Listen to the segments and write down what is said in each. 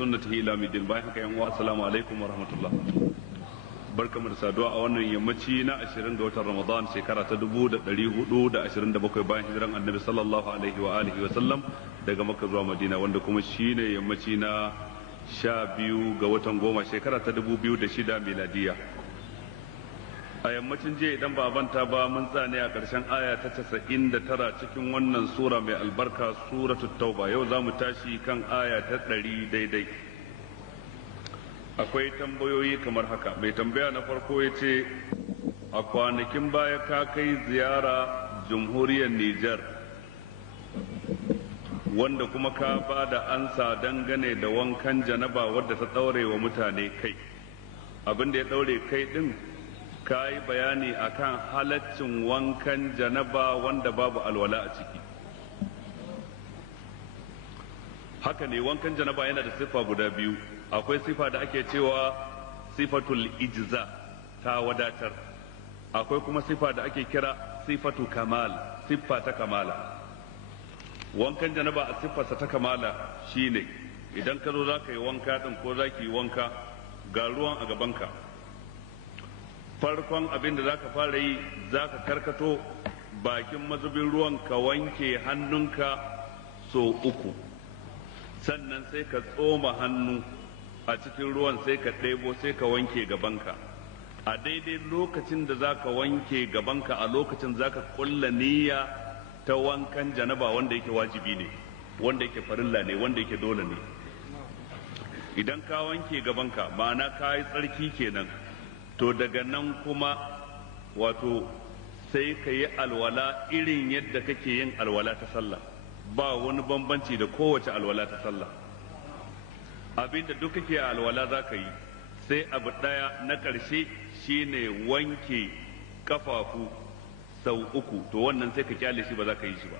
بسنته إلى يوم الدين. السلام عليكم ورحمة الله. barkamu da saduwa a wannan yammaci na 20 ga watan Ramadan shekara ta 1427 bayan hijiran Annabi sallallahu alaihi wa alihi wa sallam daga Makka zuwa Madina, wanda kuma shine yammaci na 12 ga watan goma shekara ta 2006 miladiya. A yammacin jiya idan ba a banta ba mun tsane a ƙarshen aya ta 99 cikin wannan sura mai albarka suratul Tauba. Yau za mu tashi kan aya ta 100 daidai. Akwai tambayoyi kamar haka. Mai tambaya na farko ya ce, a kwanakin baya ka kai ziyara jamhuriyar Nijar, wanda kuma ka ba da ansa dangane da wankan janaba wadda ta ɗaure wa mutane kai. Abin da ya ɗaure kai ɗin, ka yi bayani akan halaccin wankan janaba wanda babu alwala a ciki. Haka ne, wankan janaba yana da siffa guda biyu. Akwai sifa da ake cewa sifatul ijza, ta wadatar. Akwai kuma sifa da ake kira sifatu kamal, siffa ta kamala. Wankan janaba a siffarsa ta kamala shine idan ka zo za ka yi wanka ɗin ko za ki yi wanka, ga ruwan a gabanka. Farkon abin da za ka fara yi, za ka karkato bakin mazubin ruwan ka wanke hannunka so 3, sannan sai ka tsoma hannu a cikin ruwan sai ka ɗebo sai ka wanke gabanka. A daidai lokacin da za ka wanke gabanka, a lokacin za ka ƙulla niyya ta wankan janaba wanda yake wajibi ne, wanda yake farilla ne, wanda yake dole ne. Idan ka wanke gabanka, ma'ana ka yi tsarki kenan, to daga nan kuma wato sai ka yi alwala irin yadda kake yin alwala ta sallah, ba wani bambanci da kowace alwala ta sallah. Abinda duk kake alwala za ka yi, sai abu ɗaya na ƙarshe shine wanke kafafu sau 3, to wannan sai ka kyale shi, ba za ka yi shi ba.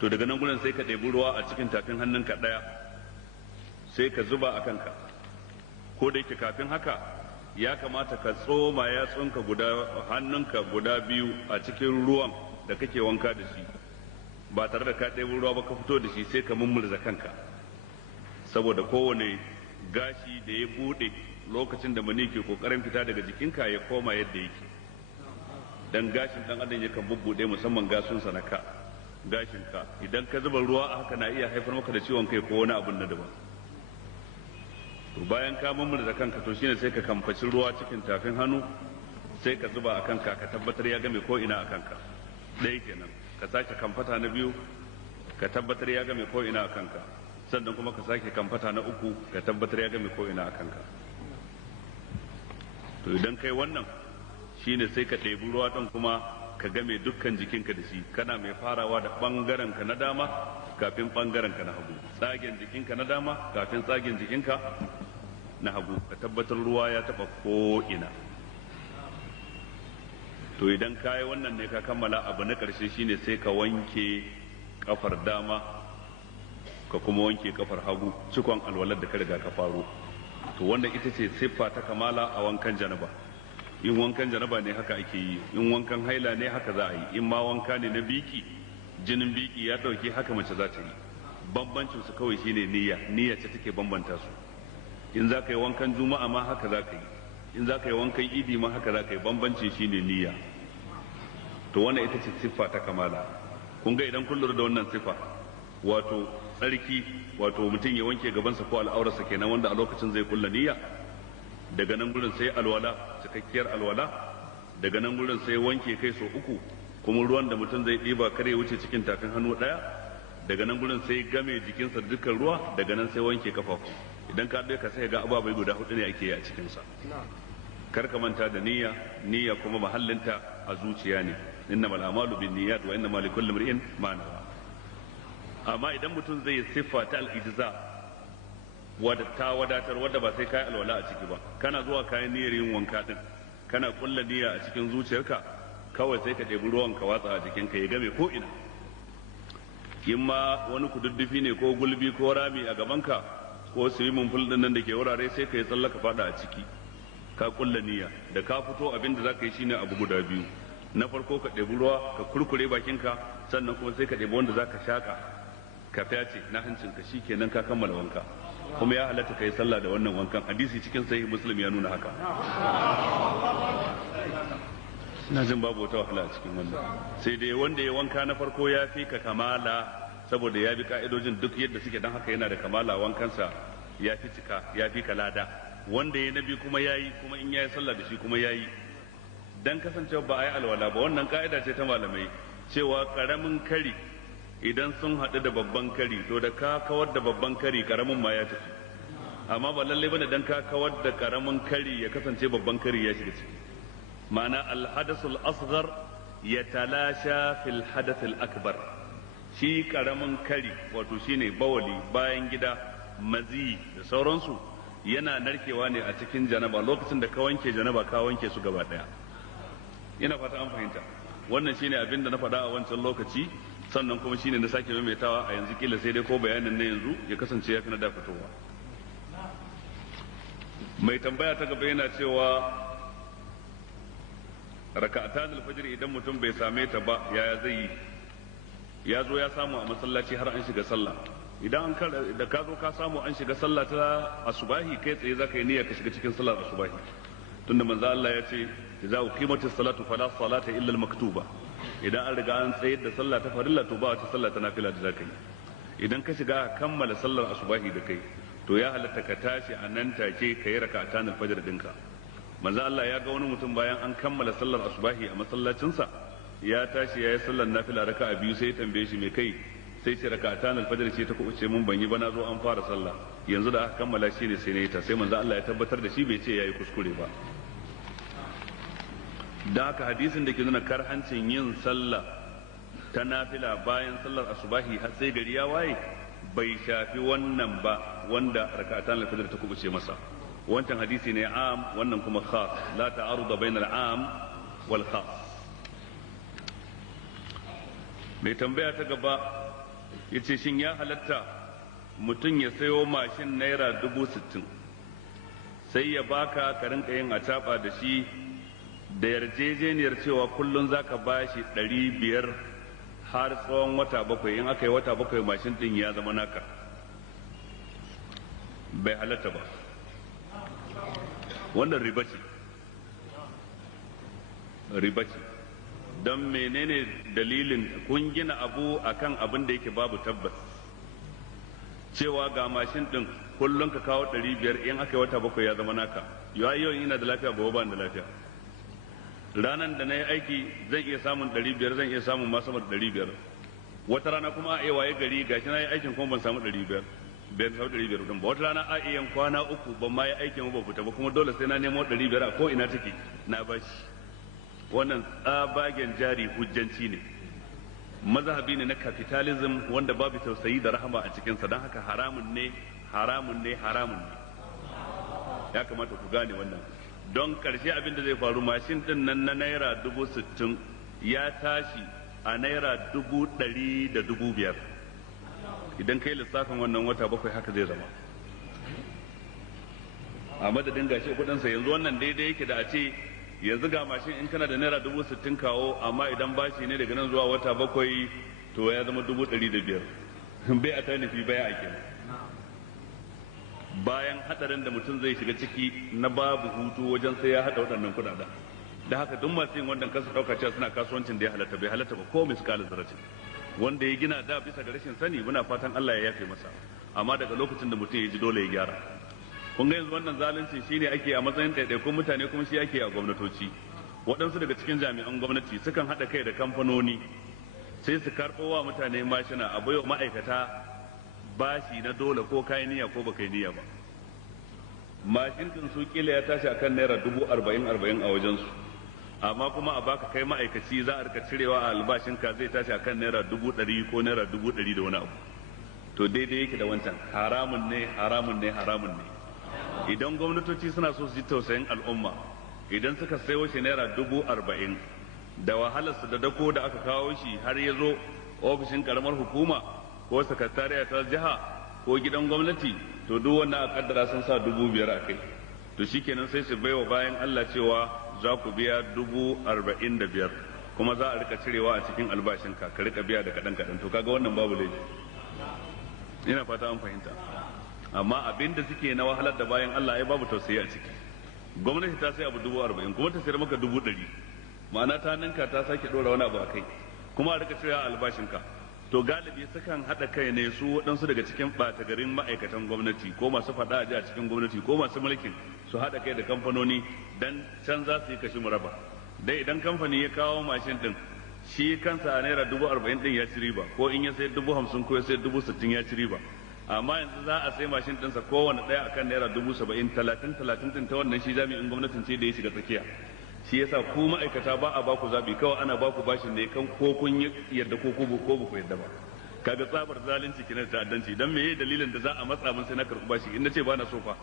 To daga nan gudan sai ka ɗebi ruwa a cikin tafin hannunka ɗaya, sai ka zuba a kanka. Ko da yake kafin haka ya kamata ka tsoma yatsunka hannunka guda 2 a cikin ruwan da kake wanka da shi, ba tare da ka ɗebo ruwa ba ka fito da shi, sai ka mummurza kanka, saboda kowane gashi da ya buɗe lokacin da mani ke kokarin fita daga jikinka ya koma yadda yake. Dan gashin dan adam yakan bubbuɗe, musamman gasunsa na ka, gashin ka. Idan ka zuba ruwa a haka na iya haifar maka da ciwon kai ko wani abun na daban. To bayan ka mummurza kanka, to shine sai ka kamfaci ruwa cikin tafin hannu, sai ka zuba a kanka, ka tabbatar ya game ko ina a kanka. Ɗaya kenan. Ka sake kamfata na 2, ka tabbatar ya game ko ina a kanka, sannan kuma ka sake kamfata na 3, ka tabbatar ya game ko ina a kanka. To idan kai wannan shine sai ka ɗebi ruwa ɗin kuma ka game dukkan jikinka da shi, kana mai farawa da ɓangaren ka na dama kafin ɓangaren ka na hagu, tsagen jikinka na dama kafin tsagen jikinka na hagu, ka tabbatar ruwa ya taɓa ko ina. To idan ka yi wannan ne ka kammala, abu na ƙarshe shine sai ka wanke kafar dama ka kuma wanke kafar hagu, cikon alwalar da ka riga ka faro. To wannan ita ce siffa ta kamala a wankan janaba. In wankan janaba ne haka ake yi, in wankan haila ne haka za a yi, in ma wanka ne na biki, jinin biki ya ɗauke, haka mace za ta yi. Bambancin su kawai shine niyya ce take bambanta su. In za ka yi wankan juma'a ma haka za ka yi, in za ka yi wankan idi ma haka za ka yi, bambanci shine niyya. To wannan ita ce siffa ta kamala. Kun ga idan kun lura da wannan siffa, wato tsarki, wato mutum ya wanke gabansa ko al'aurarsa kenan, wanda a lokacin zai kulla niyya. Daga nan gurin sai alwala, cikakkiyar alwala. Daga nan gurin sai wanke kai so 3, kuma ruwan da mutum zai ɗiba kar ya wuce cikin tafin hannu ɗaya. Daga nan gurin sai game jikinsa dukkan ruwa. Daga nan sai wanke kafafu. Idan ka ɗauka sai ga ababai guda 4 ne ake yi a cikinsa. Kar ka manta da niyya kuma mahallinta a zuciya ne. Innamal a'malu binniyat wa innamal likulli imrin ma nawa. Amma idan mutum zai siffa ta al-ijza, wadda ta wadatar, wadda ba sai kai alwala a ciki ba, kana zuwa kayan niyyar yin wanka din, kana kulla niyya a cikin zuciyarka, kawai sai ka ɗebi ruwan ka watsa a jikinka ya game ko ina. In ma wani kududdufi ne ko gulbi ko rami a gabanka, ko swimming pool din nan da ke wurare, sai ka yi tsallaka fada a ciki, ka kulla niyya. Da ka fito abin da za ka yi shine abu guda 2. Na farko ka ɗebi ruwa ka kurkure bakinka, sannan kuma sai ka ɗebi wanda za ka shaƙa ka fyace na hancinka shikenan ka kammala wanka, kuma ya halatta kai sallah da wannan wankan. Hadisi cikin sahih Muslim ya nuna haka. ina jin babu wata wahala a cikin wannan, sai dai wanda ya wanka na farko ya fi ka kamala saboda ya bi ka'idojin duk yadda suke, don haka yana da kamala, wankansa ya fi cika, ya fi kalada. Wanda ya nabi kuma yayi, kuma in yayi sallah da shi kuma yayi, dan kasancewa ba a yi alwala ba. Wannan ka'ida ce ta malamai cewa karamin kari idan sun haɗu da babban kari, to da ka kawar da babban kari karamin ma ya tafi, amma ba lallai bane dan ka kawar da karamin kari ya kasance babban kari ya shiga ciki. ma'ana alhadasul asghar yatalasha fil hadathil akbar, shi karamin kari wato shine bawali, bayan gida, mazi da sauransu yana narkewa ne a cikin janaba. Lokacin da ka wanke janaba ka wanke su gaba daya. Ina fata an fahimta. Wannan shine abin da na faɗa a wancan lokaci, sannan kuma shine na sake maimaitawa a yanzu, kila sai dai ko bayanin na yanzu ya kasance ya fi na da fitowa. Mai tambaya ta gaba yana cewa raka'atan al-fajr idan mutum bai same ta ba yaya zai yi? Ya zo ya samu a masallaci har an shiga sallah. Idan da ka zo ka samu an shiga sallah ta asubahi, kai tsaye zaka yi niyya ka shiga cikin sallar asubahi, tunda manzo Allah ya ce idza uqimatis salatu fala salata illa al-maktuba. Idan an riga an tsayar da sallah ta farilla to ba wata sallah ta nafila da zaka yi. Idan ka shiga kammala sallar asubahi da kai, to ya halatta ka tashi a nan take ka yi raka'atan al-fajr dinka. Manzo Allah ya ga wani mutum bayan an kammala sallar asubahi a masallacinsa, ya tashi ya yi sallar nafila raka'a biyu, sai ya tambaye shi me kai, sai ce raka'atan al-fajr ce ta kuɓuce mun, ban yi ba, na zo an fara sallah yanzu da aka kammala shi ne sai na yi ta. Sai manzo Allah ya tabbatar da shi, bai ce yayi kuskure ba. Da haka hadisin da ke nuna karhancin yin sallah ta nafila bayan sallar asubahi har sai gari ya waye bai shafi wannan ba, wanda raka'atan al-fajr ta kuɓuce masa. Wancan hadisi ne am, wannan kuma khas, la ta'aruda bainal am wal khas. Mai tambaya ta gaba yace shin ya halatta mutum ya sayo mashin naira 60,000 sai ya baka ka rinka yin acaba da shi da yarjejeniyar cewa kullum zaka bashi 500 har tsawon wata 7, in aka yi wata 7 mashin din ya zama naka? Bai halatta ba, wannan riba ce. Riba ce. Don menene dalilin? Kun gina abu akan abin da yake babu tabbas, cewa ga mashin din kullum ka kawo 500, in aka yi wata 7 ya zama naka. Yau ina da lafiya, gobe ba da lafiya. Ranan da na yi aiki zan iya samun 500, zan iya samun ma sama da 500. Wata rana kuma a waye gari gashi na yi aikin kuma ban samu 500, bai samu 500 din ba. Wata rana a iya kwana 3 ban ma yi aikin ba fita ba, kuma dole sai na nemo 500 a ko ina take na bashi. Wannan tsabagen jari hujjanci ne, mazhabi ne na capitalism wanda babu tausayi da rahama a cikinsa. Don haka haramun ne, haramun ne, haramun ne. Ya kamata ku gane wannan. Don karshe abin da zai faru, mashin din nan na naira 60,000 ya tashi a naira 100,000 da 5,000. Idan kai lissafin wannan wata 7 haka zai zama. A madadin gashi kudinsa yanzu wannan daidai yake da a ce yanzu ga mashin in kana da naira 60,000 kawo, amma idan bashi ne daga nan zuwa wata 7 to ya zama 105,000. Bai a tanifi bai a kenan. Bayan hadarin da mutum zai shiga ciki na babu hutu wajen sai ya hada waɗannan kuɗaɗen. Da haka duk masu yin wannan kansu ɗauka cewa suna kasuwancin da ya halatta, bai halatta ba ko miskala zarrace. Wanda ya gina da bisa ga rashin sani, muna fatan Allah ya yafe masa, amma daga lokacin da mutum ya ji dole ya gyara. Kun ga yanzu wannan zalunci shine ake a matsayin ɗaiɗaikun mutane, kuma shi ake a gwamnatoci. Waɗansu daga cikin jami'an gwamnati sukan haɗa kai da kamfanoni sai su karɓo wa mutane mashina a baiwa ma'aikata bashi na dole ko kai niyya ko baka yi niyya ba. Mashin din su kila ya tashi akan naira 40,000 a wajen su, amma kuma a baka kai ma'aikaci za a rika cirewa a albashinka zai tashi akan naira 100,000 ko naira 100,000 da wani abu. To daidai yake da wancan, haramun ne, haramun ne, haramun ne. Idan gwamnatoci suna so su ji tausayin al'umma, idan suka sayo shi naira 40,000 da wahalarsa da dako da aka kawo shi har ya zo ofishin karamar hukuma ko sakatariya ta jiha ko gidan gwamnati, to duk wannan a kaddara sun sa 5,000 a kai. To shikenan sai su baiwa bayan Allah cewa za ku biya 45,000 kuma za a rika cirewa a cikin albashinka, ka rika biya da kaɗan kaɗan. To kaga wannan babu laifi. ina fata an fahimta. Amma abin da suke na wahalar da bayan Allah ai babu tausayi a ciki. Gwamnati ta sai abu 40,000 kuma ta sayar maka 100,000, ma'ana ta ninka ta sake dora wani abu a kai, kuma a rika cewa albashinka. To galibi sukan haɗa kai ne su waɗansu daga cikin ɓata garin ma'aikatan gwamnati ko masu faɗa a cikin gwamnati ko masu mulkin su haɗa kai da kamfanoni dan can za su yi kashi muraba. Dai idan kamfani ya kawo mashin din shi kansa a naira 40,000 din ya ci riba, ko in ya sayar 50,000 ko ya sayar 60,000 ya ci riba. Amma yanzu za a sai mashin ɗinsa kowane ɗaya akan naira 70,000, 30 din ta wannan shi jami'in gwamnatin ce da ya shiga tsakiya. Shi yasa ku ma'aikata ba a baku zabi, kawai ana baku bashin ne kan ko kun yadda ko ba ku yadda ba. Kaga tsabar zalunci kina da ta'addanci, dan meye dalilin da za a matsa mun sai na karɓi bashi in nace ba na so fa.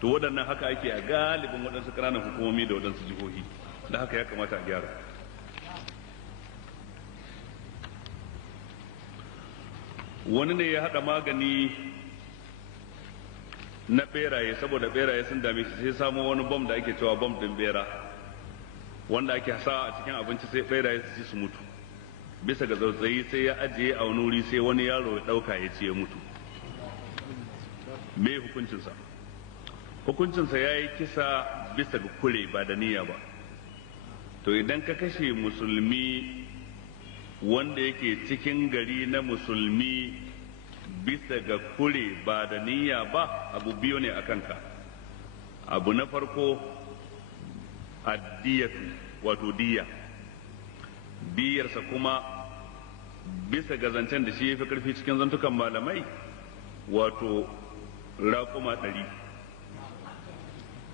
To waɗannan haka ake a galibin waɗansu ƙananan hukumomi da waɗansu jihohi, da haka ya kamata a gyara. Wani ne ya haɗa magani na beraye saboda beraye sun dame shi, sai samo wani bom da ake cewa bom din bera, wanda ake sa a cikin abinci sai beraye su ci su mutu. Bisa ga tsautsayi sai ya ajiye a wani wuri, sai wani yaro ya ɗauka ya ci ya mutu. Me hukuncinsa? Hukuncinsa ya yi kisa bisa ga kure ba da niyya ba. To idan ka kashe musulmi wanda yake cikin gari na musulmi bisa ga kure ba da niyya ba, abu biyu ne a kanka. Abu na farko addiyatu, wato diya. Diyarsa kuma bisa ga zancen da shi ya fi karfi cikin zantukan malamai, wato raƙuma 100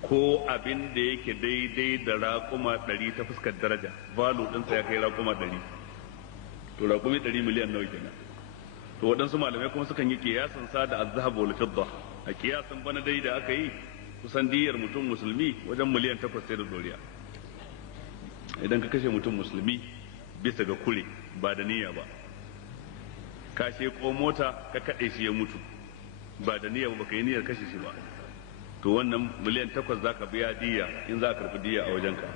ko abin da yake daidai da raƙuma 100 ta fuskar daraja, valo ɗinsa ya kai raƙuma 100. To raƙumi 100 miliyan nawa kenan? To waɗansu malamai kuma sukan yi kiyasan sa da azhab wal fidda. A kiyasan bana dai da aka yi kusan diyar mutum musulmi wajen miliyan 8 sai da doriya. Idan ka kashe mutum musulmi bisa ga kure ba da niyya ba, ka ko mota ka kaɗe shi ya mutu ba da niyya ba, baka yi niyyar kashe shi ba, to wannan miliyan 8 za ka biya diya in za a karɓi diya a wajenka.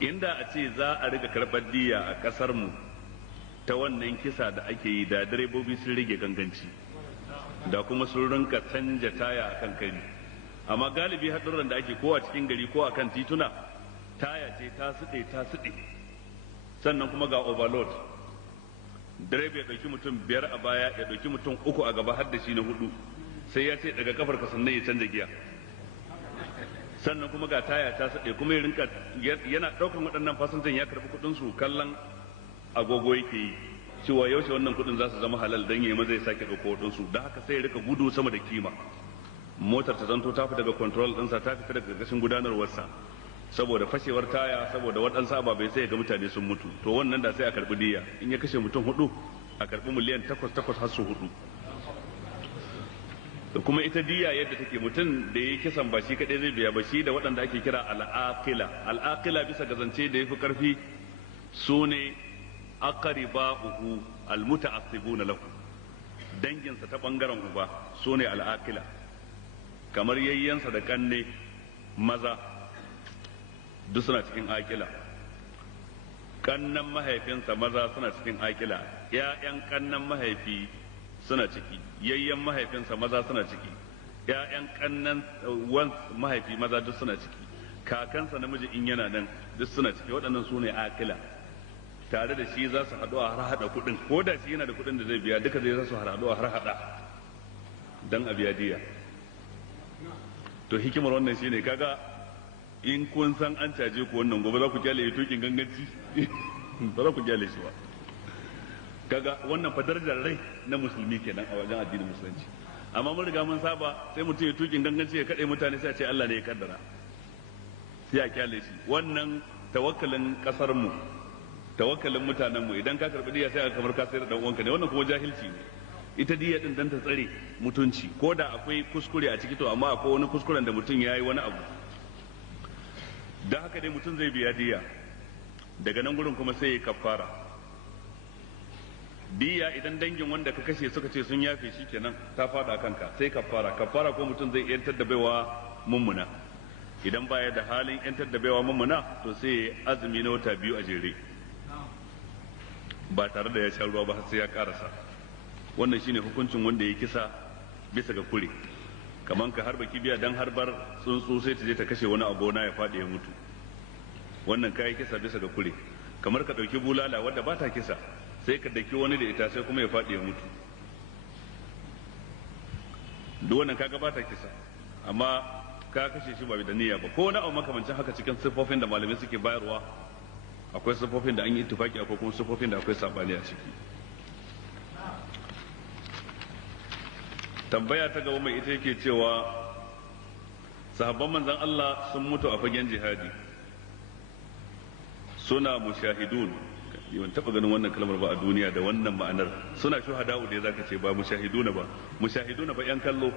Inda a ce za a riga karɓar diya a ƙasar mu ta wannan kisa da ake yi, da direbobi sun rage ganganci, da kuma sun rinka canja taya a kan kari. Amma galibi haɗurran da ake ko a cikin gari ko a kan tituna, taya ce ta suɗe, sannan kuma ga overload. Direba ya ɗauki mutum 5 a baya, ya ɗauki mutum 3 a gaba har da shi na 4, sai ya ce daga kafar ka sannan ya canza giya. Sannan kuma ga taya ta suɗe, kuma ya rinka yana ɗaukan waɗannan fasinjan ya karɓi kuɗinsu kallon agogo yake yi cewa yaushe wannan kudin za su zama halal dan yayi maza ya sake dauko wadansu, dan haka sai ya rika gudu sama da kima. Motar ta zanto ta fita daga control ɗinsa, ta fita daga ƙarƙashin gudanarwarsa saboda fashewar taya, saboda waɗansu ababai, sai ga mutane sun mutu. To wannan da sai a karɓi diya, in ya kashe mutum 4 a karɓi miliyan 8 har su 4. Da kuma ita diya yadda take, mutum da ya kisan ba shi kaɗai zai biya ba, shi da waɗanda ake kira al'aqila. Al'aqila bisa ga zance da ya fi ƙarfi su ne aqriba'uhu almuta'assibuna lahu, danginsa ta bangaren uba su ne al'aqila, kamar yayyansa da kanne maza duk suna cikin aqila, kannan mahaifinsa maza suna cikin aqila, ƴaƴan kannan mahaifi suna ciki, yayyan mahaifinsa maza suna ciki, ƴaƴan kannan wan mahaifi maza duk suna ciki, kakansa namiji in yana nan duk suna ciki. Waɗannan su ne aqila. Tare da shi za su haɗu a har haɗa kuɗin, ko da shi yana da kuɗin da zai biya, duka zai za su haɗu a har haɗa don a biya diya. To hikimar wannan shine, kaga in kun san an caje ku wannan, gobe za ku kyale ya tukin ganganci ba za ku kyale shi ba. Kaga wannan fa darajar rai na musulmi kenan a wajen addinin musulunci. Amma mun riga mun saba, sai mutum ya tukin ganganci ya kaɗe mutane sai a ce Allah ne ya kaddara, sai a kyale shi. Wannan tawakkalin ƙasar mu, tawakkalin mutanen mu, idan ka karbi diya sai aka kamar ka sayar da dan uwanka ne, wannan kuma jahilci ne. Ita diya din dan ta tsare mutunci, ko da akwai kuskure a ciki, to amma akwai wani kuskuren da mutum yayi wani abu, dan haka dai mutum zai biya diya. Daga nan gurin kuma sai ya kafara. Diya idan dangin wanda ka kashe suka ce sun yafe, shi kenan ta fada kanka, sai kafara. Kafara ko mutum zai yantar da baiwa mummuna, idan baya da halin yantar da baiwa mummuna to sai azumi na wata 2 a jere ba tare da ya sha ruwa ba har sai ya karasa. wannan shine hukuncin wanda ya kisa bisa ga kure, kaman ka harba kibiya dan harbar tsuntsu sai ta je ta kashe wani a gona ya faɗi ya mutu, wannan kai kisa bisa ga kure. Kamar ka ɗauki bulala wadda ba ta kisa sai ka daki wani da ita sai kuma ya faɗi ya mutu, duk wannan kaga ba ta kisa amma ka kashe shi ba da niyya ba, ko wani abu makamancin haka cikin siffofin da malamai suke bayarwa. Akwai siffofin da an yi ittifaki, akwai kuma siffofin da akwai sabani a ciki. Tambaya ta gaba mai ita yake cewa sahabban manzon Allah sun mutu a fagen jihadi suna mushahidun, yawan taba ganin wannan kalmar ba a duniya da wannan ma'anar, suna shuhada'u da zaka ce ba mushahiduna ba, mushahiduna ba yan kallo.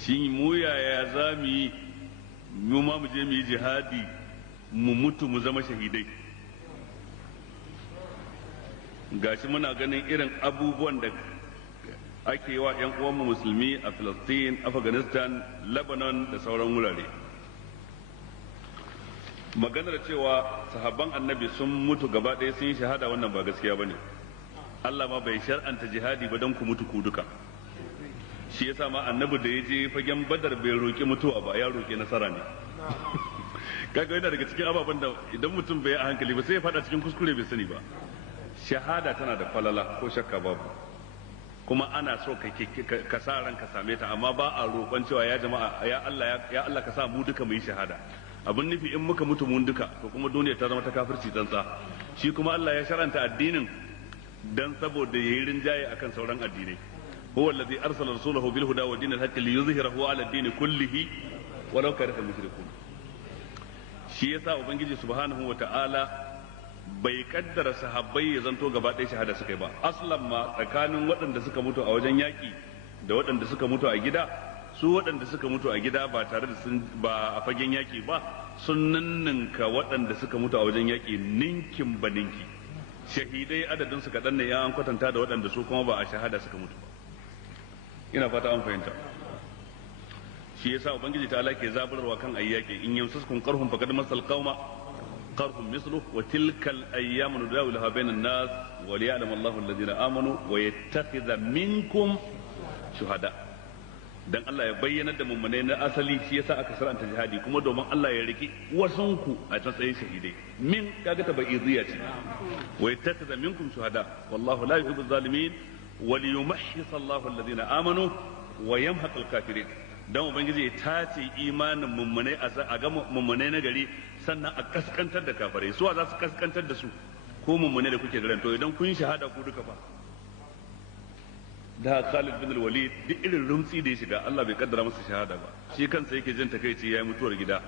Shi mu yaya za mu yi mu ma mu je mu yi jihadi mu mutu mu zama shahidai? Gashi muna ganin irin abubuwan da ake wa 'yan uwanmu musulmi a Palestine, Afghanistan, Lebanon da sauran wurare. Maganar cewa sahabban annabi sun mutu gaba ɗaya sun yi shahada, wannan ba gaskiya bane. Allah ma bai shar'anta jihadi ba don ku mutu ku duka. Shi yasa ma annabi da ya je fagen Badar bai roki mutuwa ba, ya roki nasara ne. Kaga yana daga cikin ababen da idan mutum bai a hankali ba sai ya fada cikin kuskure bai sani ba. Shahada tana da falala ko shakka babu, kuma ana so ka sa ran ka same ta, amma ba a roƙon cewa ya jama'a ya Allah ka sa mu duka mu yi shahada. Abin nufi in muka mutu mun duka to kuma duniya ta zama ta kafirci tsantsa. Shi kuma Allah ya sharanta addinin dan saboda yayi rinjaye akan sauran addinai. huwa allazi arsala rasulahu bil huda wa dinil haqqi liyuzhirahu ala ad-din kullihi walau kariha al-mushrikun. Shi yasa ubangiji subhanahu wa ta'ala bai kaddara sahabbai ya zanto gaba ɗaya shahada suka yi ba. Aslan ma tsakanin waɗanda suka mutu a wajen yaƙi da waɗanda suka mutu a gida, su waɗanda suka mutu a gida ba tare da ba a fagen yaƙi ba sun ninninka waɗanda suka mutu a wajen yaƙi ninkin ba ninki. Shahidai adadin su kaɗan ne ya an kwatanta da waɗanda su kuma ba a shahada suka mutu ba. Ina fata an fahimta. Shi yasa ubangiji ta Allah ke zaburarwa kan ayyaki in yamsaskum qarhum faqad masal qauma qarhum mislu wa tilkal ayyamu nudawiluha bainan nas wa liya'lam Allahu alladhina amanu wa yattakhidha minkum shuhada. Dan Allah ya bayyana da mummunai na asali, shi yasa aka saranta jihadi, kuma domin Allah ya riki wasunku a matsayin shahidai. Min kaga ta baiziya ce. Wa yattakhidha minkum shuhada wallahu la yuhibbu zalimin wa liyumahhisa Allahu alladhina amanu wa yamhaq al-kafirin. Dan ubangiji ya tace imanin mummunai a ga mummunai na gari, sannan a kaskantar da kafirai. Su za su kaskantar da su ko mummunai da kuke da ran, to idan kun shahada ku duka fa. Da Khalid bin Walid duk irin rumtsi da ya shiga Allah bai kaddara masa shahada ba, shi kansa yake jin takeici yayi mutuwar gida,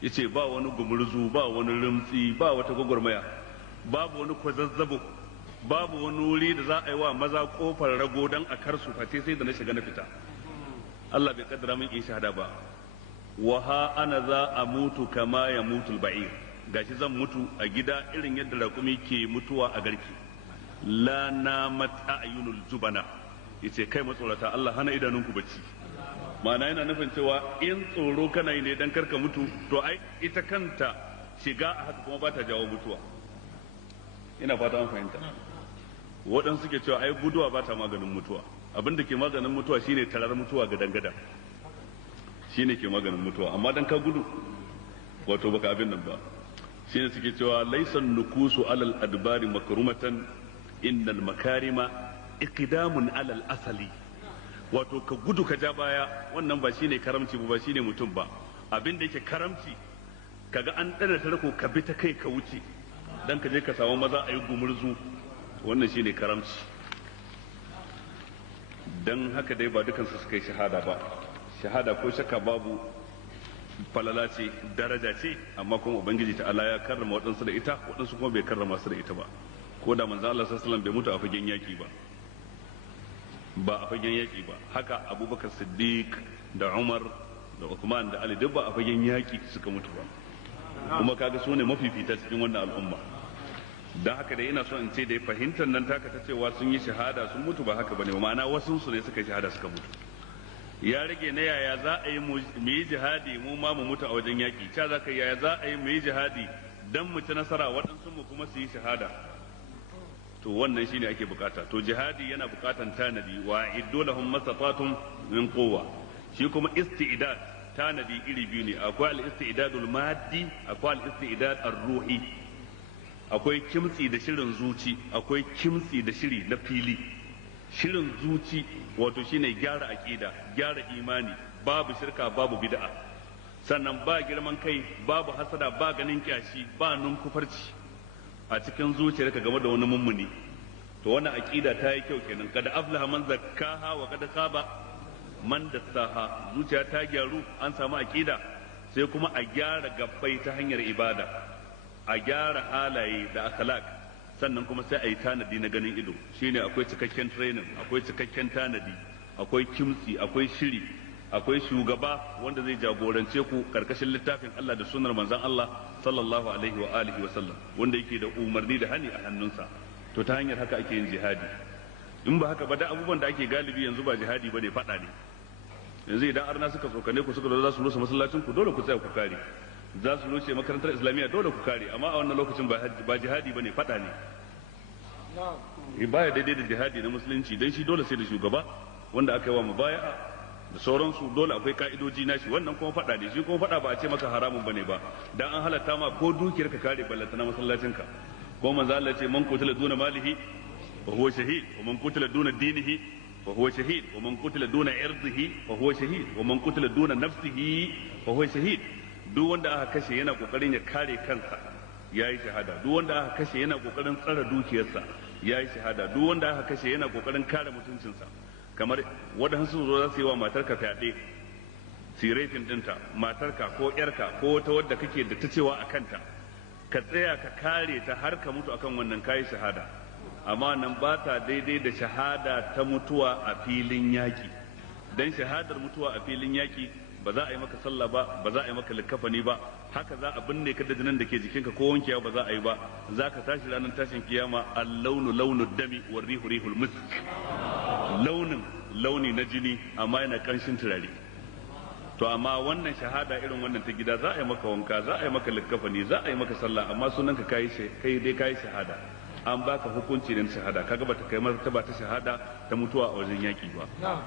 yace ba wani gumurzu, ba wani rumtsi, ba wata gwagwarmaya, babu wani kwazazzabo, babu wani wuri da za a yi wa maza kofar rago dan a karsu fate sai da na shiga na fita. Allah bai kaddara min in shahada ba. Wa ha ana za a mutu kama ya mutul ba'ir, gashi zan mutu a gida irin yadda raƙumi ke mutuwa a garki. La namat a'yunul jubana, yace kai matsorata Allah hana idanunku bacci. Ma'ana yana nufin cewa in tsoro kana yi ne dan karka mutu, to ai ita kanta shiga a haka kuma ba ta jawo mutuwa. Ina fata an fahimta. Waɗansu suke cewa ai guduwa ba ta maganin mutuwa, abin da ke maganin mutuwa shine tarar mutuwa ga dangada, shine ke maganin mutuwa, amma dan ka gudu wato baka abin nan ba. Shine suke cewa laisan nukusu alal adbari makrumatan innal makarima iqdamun alal asali. Wato ka gudu ka ja baya, wannan ba shine karamci ba shine mutum ba. Abin da yake karamci kaga an dana tarko ka bi ta kai ka wuce dan ka je ka samu maza ayi gumurzu, wannan shine karamci. Dan haka dai ba dukansu suka yi shahada ba. Shahada ko shakka babu falala ce, daraja ce, amma kuma ubangiji ta Allah ya karrama waɗansu da ita, waɗansu kuma bai karrama su da ita ba. Ko da manzo Allah sallallahu alaihi wasallam bai mutu a fagen yaki ba a fagen yaki ba. Haka Abubakar Siddiq da Umar da Uthman da Ali duk ba a fagen yaki suka mutu ba, kuma kaga su ne mafifita cikin wannan al'umma. Dan haka dai ina so in ce da fahimtar nan taka ta cewa sun yi shahada sun mutu ba haka bane, ma'ana wasu su ne suka yi shahada suka mutu. Ya rage na yaya za a yi mu yi jihadi mu ma mu mutu a wajen yaki, ca za ka yaya za a yi mu yi jihadi dan mu ci nasara waɗansu mu kuma su yi shahada. to wannan shine ake bukata. To jihadi yana bukatan tanadi, wa iddu lahum masafatun min quwwa. Shi kuma istidad tanadi iri biyu ne, akwai al-istidadul maddi, akwai al-istidad ar-ruhi. Akwai kimtsi da shirin zuci, akwai kimtsi da shiri na fili. Shirin zuci wato shine gyara aqida, gyara imani, babu shirka, babu bid'a. Sannan ba girman kai, babu hasada, ba ganin kyashi, ba nunkufarci a cikin zuciyarka game da wani mummuni. To wannan aqida ta yi kyau kenan, kada aflaha man zakkaha wa kada khaba man dassaha. Zuciya ta gyaru, an samu aqida, sai kuma a gyara gabbai ta hanyar ibada, a gyara halaye da akhlaq, sannan kuma sai a yi tanadi na ganin ido. Shine akwai cikakken training, akwai cikakken tanadi, akwai kimtsi, akwai shiri, akwai shugaba wanda zai jagorance ku karkashin littafin Allah da sunnar manzon Allah sallallahu alaihi wa alihi wa sallam, wanda yake da umarni da hani a hannunsa. To ta hanyar haka ake yin jihadi. In ba haka ba, da abubuwan da ake galibi yanzu ba jihadi bane, fada ne. Yanzu idan arna suka tsokane ku, suka zo za su rusa masallacin ku, dole ku tsaya ku kare. Za su rushe makarantar islamiyya, dole ku kare. Amma a wannan lokacin ba jihadi bane, fada ne. Baya daidai da jihadi na musulunci, dan shi dole sai da shugaba wanda aka yi wa mubaya'a da sauransu, dole akwai ka'idoji nashi. Wannan kuma fada ne, shi kuma fada ba a ce maka haramun bane ba, dan an halatta ma ko dukiyar ka kare ballata na masallacin ka. Ko manzo Allah ce man qutila duna malihi fa huwa shahid, wa man qutila duna dinihi fa huwa shahid, wa man qutila duna irdihi fa huwa shahid, wa man qutila duna nafsihi fa huwa shahid. Duk wanda aka kashe yana kokarin ya kare kansa yayi shahada. Duk wanda aka kashe yana kokarin tsara dukiyarsa yayi shahada. Duk wanda aka kashe yana kokarin kare mutuncinsa. Kamar waɗansu zo za su yi wa matarka fyaɗe, sirefin ɗinta, matarka ko ƴarka ko wata wadda kake da ta cewa a kanta, ka tsaya ka kare ta har ka mutu akan wannan kayi shahada. Amma nan ba ta daidai da shahada ta mutuwa a filin yaƙi. Dan shahadar mutuwa a filin yaƙi ba za a yi maka sallah ba, ba za a yi maka likafani ba, haka za a binne ka da jinin da ke jikinka ko wankewa ba za a yi ba. Za ka tashi ranar tashin kiyama, al-launu launu dami wa rihu rihul misk. Launi na jini amma yana kanshin turare. To amma wannan shahada irin wannan ta gida, za a yi maka wanka, za a yi maka likafani, za a yi maka sallah, amma sunan ka kai dai kai shahada. An baka hukunci da shahada, kaga bata kai martaba ta shahada ta mutuwa a wajen yaki ba.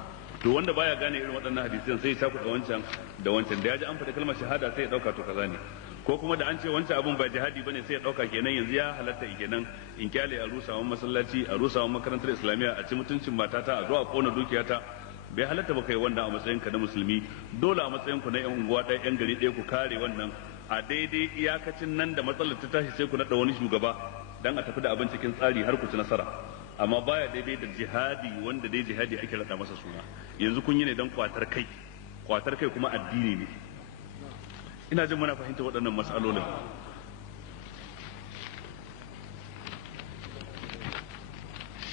To wanda baya gane irin waɗannan hadisan sai ya takuɗa wancan da wancan, da ya ji an faɗi kalmar shahada sai ya ɗauka to kaza ne, ko kuma da an ce wancan abun ba jihadi bane sai ya ɗauka kenan yanzu ya halatta kenan in kyale a rusawan masallaci, a rusawan makarantar islamiyya, a ci mutuncin matata, a zo a kona dukiyata. Bai halatta ba kai wannan a matsayin ka na musulmi. Dole a matsayin ku na yan unguwa ɗaya, yan gari ɗaya, ku kare wannan. A daidai iyakacin nan da matsalar ta tashi sai ku naɗa wani shugaba dan a tafi da abin cikin tsari har ku ci nasara. Amma baya daidai da jihadi wanda dai jihadi ake raɗa masa suna. Yanzu kun yi ne dan kwatar kai kuma addini ne. Ina jin muna fahimta waɗannan mas'alolin.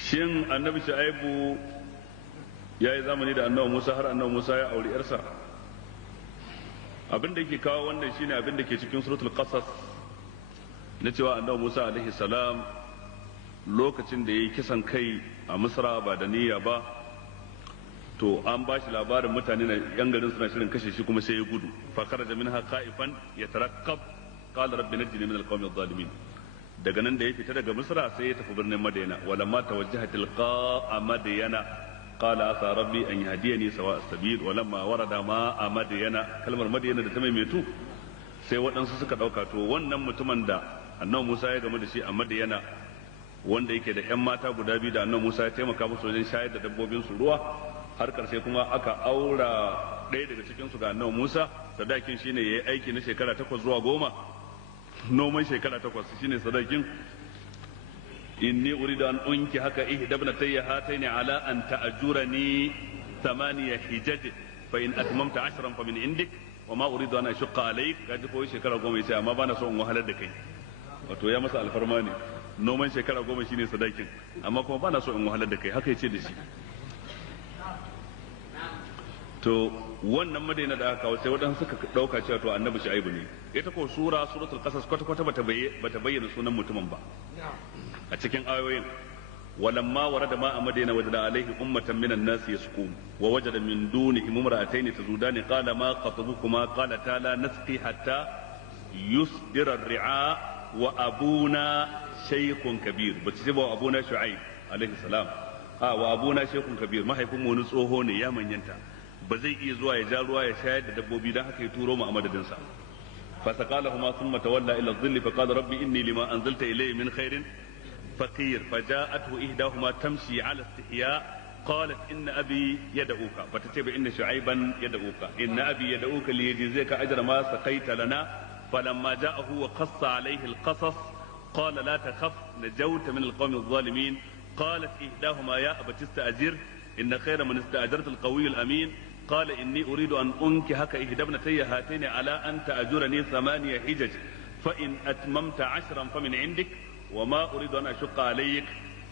Shin annabi Shu'aibu ya yi zamani da annabi Musa har annabi Musa ya auri yarsa? Abin da yake kawo wannan shine abin da ke cikin suratul Qasas na cewa annabi Musa alaihi salam lokacin da yayi kisan kai a Misra ba da niyya ba, to an ba shi labarin mutane na yan garin suna shirin kashe shi, kuma sai ya gudu. Fa kharaja minha khaifan yataraqqab qala rabbi najini min alqawmi adh-dhalimin. Daga nan da ya fita daga Misra sai ya tafi birnin Madina. Walamma tawajjaha tilqa'a Madyana qala asa rabbi an yahdiyani sawa as-sabil. Walamma warada ma'a Madyana, kalmar Madyana da ta maimaitu sai waɗansu suka ɗauka to wannan mutumin da annabi Musa ya gamu da shi a Madyana, wanda yake da 'yan mata guda biyu da annabi Musa ya taimaka musu wajen shayar da dabbobin su ruwa, har karshe kuma aka aura ɗaya daga cikin su ga annabi Musa. Sadakin shine yayi aiki na shekara 8 zuwa 10, noman shekara 8 shine sadakin. Inni uridu an unki haka ihdabnatayya hataini ala an ta'jurani 8 hijaj fa in atmamta 10 fa min indik wa ma uridu an ashqa alayk. Kaji ko shekara 10 yace amma bana so in wahalar da kai. Wato ya masa alfarma ne, noman shekara 10 shine sadakin, amma kuma bana so in wahalar da kai, haka yace da shi. To wannan Madina da aka kawo sai waɗansu suka ɗauka cewa to annabi Shu'aibu ne. Ita ko suratul Qasas kwata bata bayyana sunan mutumin ba a cikin ayoyin. walamma warada ma Madina wajada alaihi ummatan minan nas yasqun wa wajada min dunihim imra'atayn tazudani qala ma khatabukuma qala la nasqi hatta yusdira ar-ri'a wa abuna shaykhun kabir ba ce ba wa abuna shu'aib alaihi salam wa abuna shaykhun kabir mahaifin mu wani tsoho ne ya manyanta ba zai iya zuwa ya ja ruwa ya shayar da dabbobi dan haka ya turo mu a madadin sa فسقالهما ثم تولى الى الظل فقال ربي اني لما انزلت الي من خير فقير فجاءته احداهما تمشي على استحياء قالت ان ابي يدعوك فتتبع ان شعيبا يدعوك ان ابي يدعوك ليجزيك اجر ما سقيت لنا فلما جاءه وقص عليه القصص قال لا تخف نجوت من القوم الظالمين قالت احداهما يا ابت استاجر ان خير من استاجرت القوي الامين قال إني أريد أن أنكحك إحدى ابنتي هاتين على أن تأجرني 8 حجج فإن أتممت 10 فمن عندك وما أريد أن أشق عليك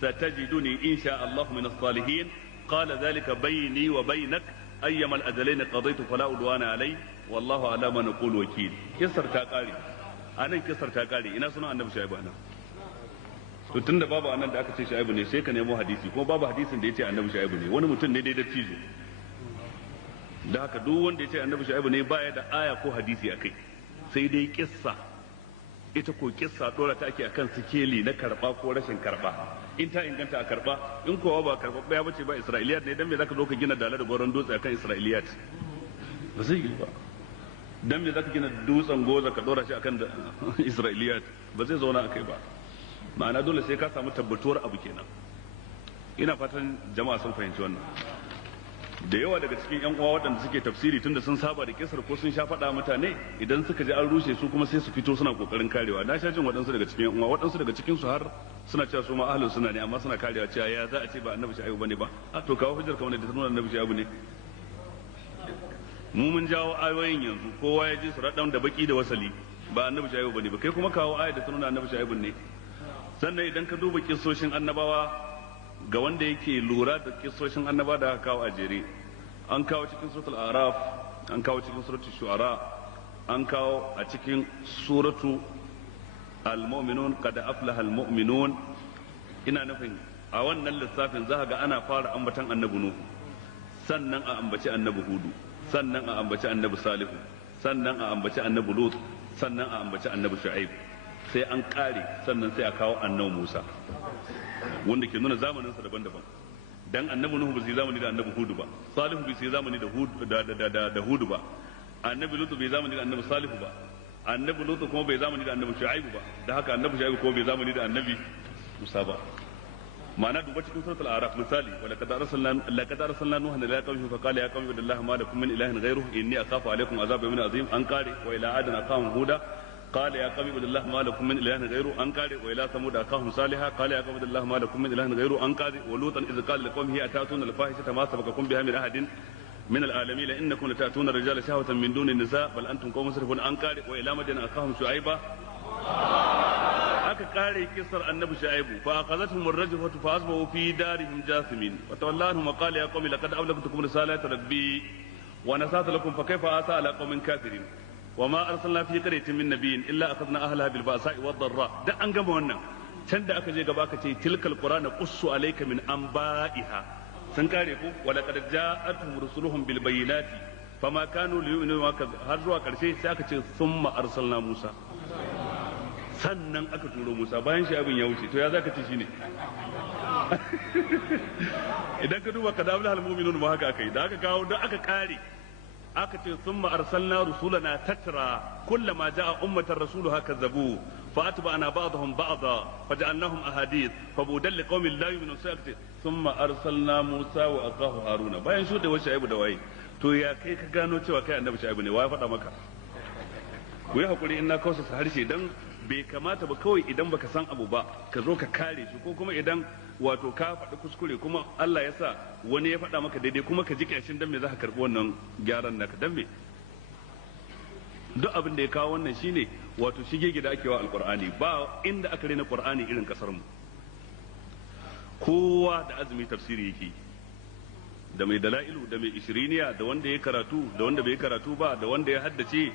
ستجدني إن شاء الله من الصالحين قال ذلك بيني وبينك أيما الأجلين قضيت فلا عدوان علي والله على ما نقول وكيل كسر تاقاري أنا كسر تاقاري إنا سنة النبي شعيب أنا to tunda babu anan da aka ce Shu'aibu ne sai ka nemo hadisi kuma babu hadisin da yace annabi Shu'aibu ne wani mutum ne dai da tijo da haka duk wanda ya ce annabi Shu'aibu ne baya da aya ko hadisi akai sai dai kissa ita ko kissa dora ta ake akan sikeli na karba ko rashin karba in ta inganta a karba in kowa ba karba ba bace ba Isra'iliyat ne dan me zaka zo ka gina dala da goron dutse akan Isra'iliyat ba zai yi ba dan me zaka gina dutsen goza ka dora shi akan Isra'iliyat ba zai zauna akai ba ma'ana dole sai ka samu tabbatuwar abu kenan ina fatan jama'a sun fahimci wannan da yawa daga cikin yan uwa waɗanda suke tafsiri tunda sun saba da kisar ko sun sha faɗa mutane idan suka ji an rushe su kuma sai su fito suna kokarin karewa na sha jin waɗansu daga cikin yan uwa waɗansu daga cikin su har suna cewa su ma ahlus sunna ne amma suna karewa cewa ya za a ce ba annabi Shu'aibu bane ba a to kawo hujjar kamar da ta nuna annabi Shu'aibu ne mu mun jawo ayoyin yanzu kowa ya ji su raɗan da baki da wasali ba annabi Shu'aibu bane ba kai kuma kawo ayat da ta nuna annabi Shu'aibu ne sannan idan ka duba kissoshin annabawa ga wanda yake lura da kissoshin annaba da aka kawo a jere an kawo cikin suratul araf an kawo cikin suratul shu'ara an kawo a cikin suratu al-mu'minun qad aflaha al-mu'minun ina nufin a wannan lissafin za ga ana fara ambatan annabi nuhu sannan a ambaci annabi hudu sannan a ambaci annabi salihu sannan a ambaci annabi lut sannan a ambaci annabi shu'aib sai an kare sannan sai a kawo annabi musa wanda ke nuna zamaninsa daban-daban dan annabi nuhu bai zamani da annabi hudu ba salihu bai zamani da hudu da hudu ba annabi lutu bai zamani da annabi salihu ba annabi lutu kuma bai zamani da annabi shu'aibu ba da haka annabi shu'aibu kuma bai zamani da annabi musa ba ma'ana duba cikin suratul araf misali wa laqad arsalna nuhan ila qaumihi fa qala ya qaumi ibudullaha ma lakum min ilahin ghayruhu inni akhafu alaykum azaba yawmin azim an qari wa ila adana qawm huda قال يا قوم اعبدوا الله ما لكم من اله غيره ان قال والى ثمود اخاهم صالحا قال يا قوم اعبدوا الله ما لكم من اله غيره ان قال ولوطا اذ قال لقومه اتاتون الفاحشه ما سبقكم بها من احد من العالمين انكم لتاتون الرجال شهوه من دون النساء بل انتم قوم مسرفون ان قال والى مدين اخاهم شعيبا aka kare kisar annabi shu'aibu fa akhadathum ar-rajfatu fa asbahu fi darihim jathimin wa tawalla anhum wa qala ya qaumi laqad ablagtukum risalata rabbi wa nasatu lakum fa kayfa asa ala qaumin kafirin وما أرسلنا في قرية من نبي إلا أخذنا أهلها بالبأساء والضراء ده أنجم wannan can da aka je gaba ka ce tilkal qur'ana qussu alayka min anba'iha sun kare ku wa laqad ja'atuhum rusuluhum bil bayyinati fama kanu liyu'minu har zuwa karshe sai aka ce summa arsalna Musa sannan aka turo Musa bayan shi abin ya wuce to ya zaka ce shine idan ka duba kadabul mu'minun ma haka akai da aka kawo da aka kare aka ce summa arsalna rusulana tatra kullama jaa ummatan rasuluha kazzabu fa atba'na ba'dahum ba'dha faj'alnahum ahadith fa budal liqaumin la yu'minun sai aka ce summa arsalna musa wa akahu haruna bayan shi da wasu shaibu da waye to ya kai ka gano cewa kai annabi shaibu ne wa ya faɗa maka ku yi hakuri in na kausa harshe dan bai kamata ba kawai idan baka san abu ba ka zo ka kare shi ko kuma idan wato ka faɗi kuskure kuma Allah ya sa wani ya faɗa maka daidai kuma ka ji kyashin dan me za ka karɓi wannan gyaran naka dan me duk abin da ya kawo wannan shine wato shige gida ake wa alqur'ani ba inda aka rena qur'ani irin kasar mu kowa da azumi tafsiri yake da mai dala'ilu da mai ishiriniya da wanda ya karatu da wanda bai karatu ba da wanda ya haddace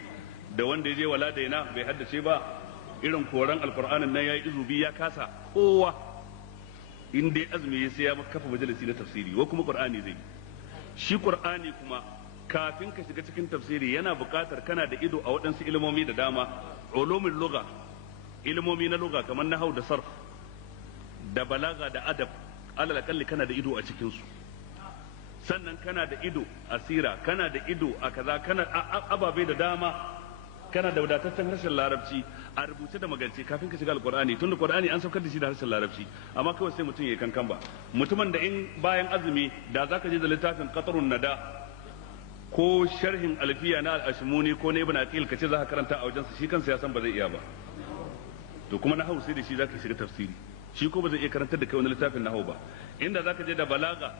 da wanda ya je wala daina bai haddace ba irin koran alqur'anin nan yayi izubi ya kasa kowa in dai azumi ya sai ya kafa majalisi na tafsiri wa kuma qur'ani zai shi qur'ani kuma kafin ka shiga cikin tafsiri yana buƙatar kana da ido a waɗansu ilimomi da dama ulumul lugha ilmomi na lugha kamar nahau da sarf da balaga da adab alal akalli kana da ido a cikin su sannan kana da ido a sira kana da ido a kaza kana ababe da dama kana da wadataccen harshen larabci a rubuce da magance kafin ka shiga alqur'ani tunda qur'ani an saukar da shi da harshen larabci amma kawai sai mutum ya kankan ba mutumin da in bayan azumi da zaka je da littafin qatrun nada ko sharhin alfiya na al-ashmuni ko na ibn aqil kace zaka karanta a wajensa shi kansa ya san ba zai iya ba to kuma nahwu sai da shi zaka shiga tafsiri shi ko ba zai iya karantar da kai wani littafin nahwu ba inda zaka je da balaga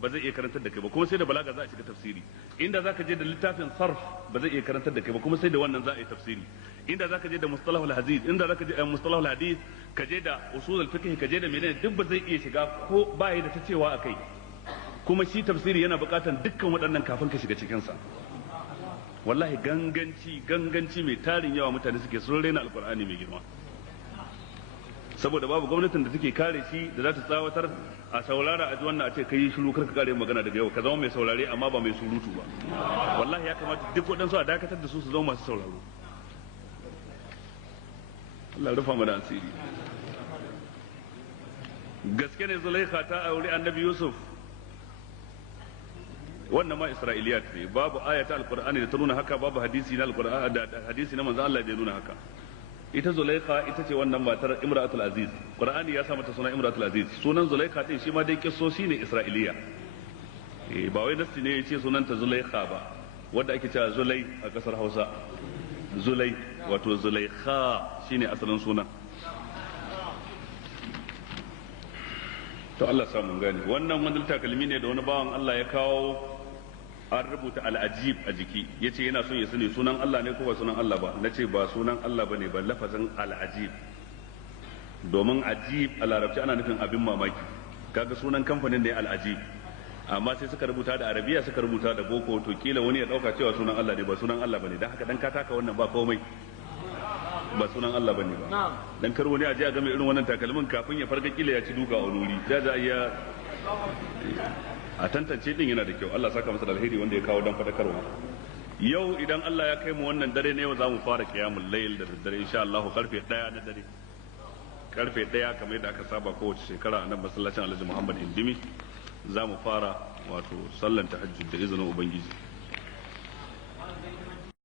ba zai iya karantar da kai ba kuma sai da balaga za a shiga tafsiri inda zaka je da littafin sarf ba zai iya karantar da kai ba kuma sai da wannan za a yi tafsiri inda zaka je da mustalahul hadith inda zaka je mustalahul hadith ka je da usul al-fiqh ka je da menene duk ba zai iya shiga ko ba yi da ta cewa akai kuma shi tafsiri yana buƙatar dukkan waɗannan kafin ka shiga cikin sa wallahi ganganci mai tarin yawa mutane suke sun raina alqur'ani mai girma saboda babu gwamnatin da take kare shi da za ta tsawatar a saurara a ji wannan a ce kai shiru karka kare magana daga yau ka zama mai saurare amma ba mai surutu ba wallahi ya kamata duk waɗansu a dakatar da su zama masu sauraro Allah rufa mana asiri gaske ne Zulaikha ta auri annabi Yusuf wannan ma Isra'iliyat ne babu ayata alqur'ani da ta nuna haka babu hadisi na alqur'ani da hadisi na manzo Allah da ya nuna haka ita Zulaikha ita ce wannan matar Imratul Aziz Qur'ani ya sa mata suna Imratul Aziz sunan Zulaikha din shi ma dai kissosi ne Isra'iliya ba wai nasti ne yace sunanta Zulaikha ba wanda ake cewa Zulai a kasar Hausa Zulai wato Zulaikha shine asalin sunan to Allah ya samu gani wannan wani takalmi ne da wani bawan Allah ya kawo an rubuta al'ajib a jiki ya ce yana son ya sani sunan Allah ne ko ba sunan Allah ba na ce ba sunan Allah ba ne ba lafazin al'ajib domin ajib a larabci ana nufin abin mamaki kaga sunan kamfanin ne al'ajib amma sai suka rubuta da arabiya suka rubuta da boko to kila wani ya dauka cewa sunan Allah ne ba sunan Allah bane dan haka dan ka taka wannan ba komai ba sunan Allah bane ba dan kar wani a je a ga mai irin wannan takalmin kafin ya farga kila ya ci duka a wuri da ya a tantance din yana da kyau Allah saka masa da alheri wanda ya kawo dan fadakarwa yau idan Allah ya kai mu wannan dare ne yau zamu fara qiyamul layl da daddare insha Allah karfe 1 na dare karfe 1 kamar yadda aka saba kowace shekara a nan masallacin Alhaji Muhammad Indimi zamu fara wato sallan tahajjud da izinin ubangiji